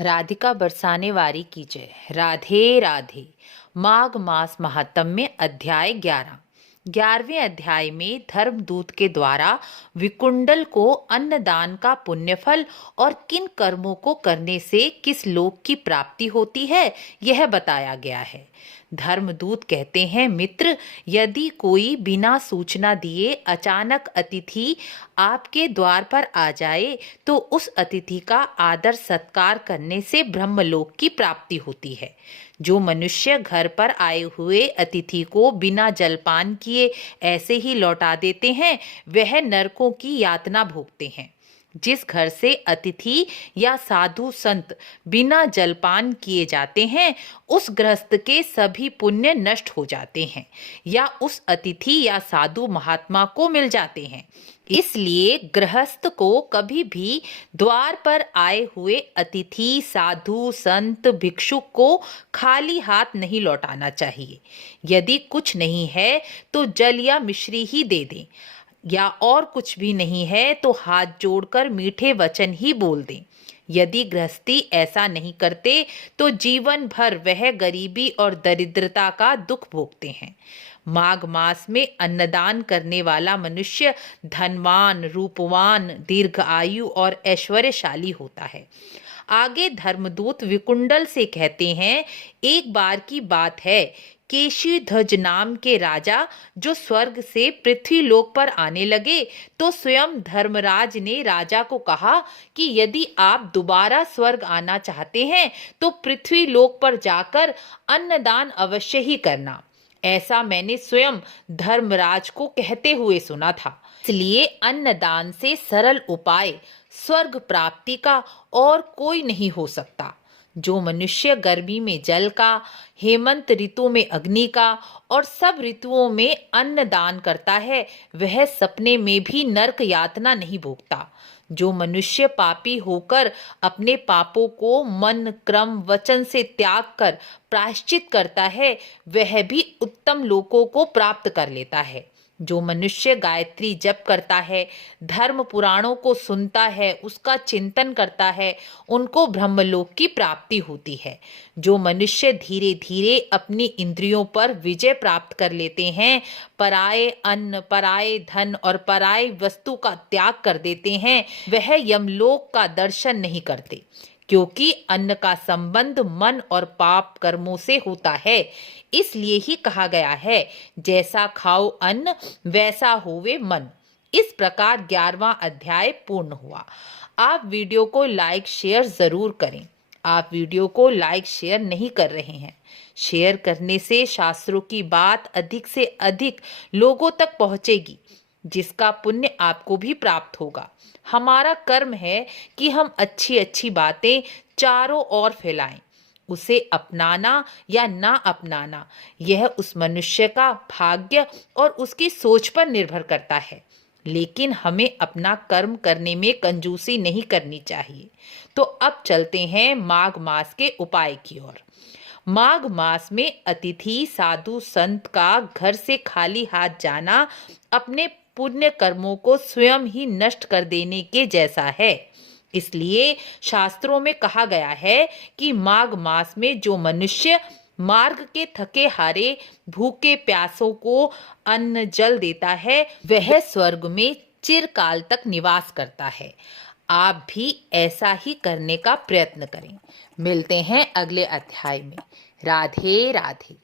राधिका बरसाने वारी की जय। राधे राधे। माघ मास महात्म्य अध्याय 11। 11वें अध्याय में धर्मदूत के द्वारा विकुंडल को अन्नदान का पुण्यफल और किन कर्मों को करने से किस लोक की प्राप्ति होती है यह बताया गया है। धर्मदूत कहते हैं, मित्र, यदि कोई बिना सूचना दिए अचानक अतिथि आपके द्वार पर आ जाए तो उस अतिथि का आदर सत्कार करने से ब्रह्मलोक की प्राप्ति होती है। जो मनुष्य घर पर आए हुए अतिथि को बिना जलपान किए ऐसे ही लौटा देते हैं वह नरकों की यातना भोगते हैं। जिस घर से अतिथि या साधु संत बिना जलपान किए जाते हैं उस गृहस्थ के सभी पुण्य नष्ट हो जाते हैं या उस अतिथि या साधु महात्मा को मिल जाते हैं। इसलिए गृहस्थ को कभी भी द्वार पर आए हुए अतिथि, साधु, संत, भिक्षुक को खाली हाथ नहीं लौटाना चाहिए। यदि कुछ नहीं है तो जल या मिश्री ही दे दें, या और कुछ भी नहीं है तो हाथ जोड़कर मीठे वचन ही बोल दें। यदि गृहस्थी ऐसा नहीं करते तो जीवन भर वह गरीबी और दरिद्रता का दुख भोगते हैं। माघ मास में अन्नदान करने वाला मनुष्य धनवान, रूपवान, दीर्घ आयु और ऐश्वर्यशाली होता है। आगे धर्मदूत विकुंडल से कहते हैं, एक बार की बात है, केशीध्वज नाम के राजा जो स्वर्ग से पृथ्वी लोक पर आने लगे तो स्वयं धर्मराज ने राजा को कहा कि यदि आप दोबारा स्वर्ग आना चाहते हैं तो पृथ्वी लोक पर जाकर अन्नदान अवश्य ही करना। ऐसा मैंने स्वयं धर्मराज को कहते हुए सुना था। इसलिए अन्नदान से सरल उपाय स्वर्ग प्राप्ति का और कोई नहीं हो सकता। जो मनुष्य गर्मी में जल का, हेमंत ऋतु में अग्नि का और सब ऋतुओं में अन्न दान करता है वह सपने में भी नरक यातना नहीं भोगता। जो मनुष्य पापी होकर अपने पापों को मन, क्रम, वचन से त्याग कर प्रायश्चित करता है वह भी उत्तम लोकों को प्राप्त कर लेता है। जो मनुष्य गायत्री जप करता है, धर्म पुराणों को सुनता है, उसका चिंतन करता है, उनको ब्रह्मलोक की प्राप्ति होती है। जो मनुष्य धीरे धीरे अपनी इंद्रियों पर विजय प्राप्त कर लेते हैं, पराये अन्न, पराये धन और पराये वस्तु का त्याग कर देते हैं, वह यमलोक का दर्शन नहीं करते, क्योंकि अन्न का संबंध मन और पाप कर्मों से होता है। इसलिए ही कहा गया है, जैसा खाओ अन्न वैसा होवे मन। इस प्रकार 11वां अध्याय पूर्ण हुआ। आप वीडियो को लाइक शेयर जरूर करें। आप वीडियो को लाइक शेयर नहीं कर रहे हैं। शेयर करने से शास्त्रों की बात अधिक से अधिक लोगों तक पहुंचेगी, जिसका पुण्य आपको भी प्राप्त होगा। हमारा कर्म है कि हम अच्छी अच्छी बातें चारों ओर फैलाएं। उसे अपनाना या ना अपनाना यह उस मनुष्य का भाग्य और उसकी सोच पर निर्भर करता है, लेकिन हमें अपना कर्म करने में कंजूसी नहीं करनी चाहिए। तो अब चलते हैं माघ मास के उपाय की ओर। माघ मास में अतिथि, साधु, संत का घर से खाली हाथ जाना अपने पुण्य कर्मों को स्वयं ही नष्ट कर देने के जैसा है। इसलिए शास्त्रों में कहा गया है कि माघ मास में जो मनुष्य मार्ग के थके हारे, भूखे प्यासों को अन्न जल देता है वह स्वर्ग में चिरकाल तक निवास करता है। आप भी ऐसा ही करने का प्रयत्न करें। मिलते हैं अगले अध्याय में। राधे राधे।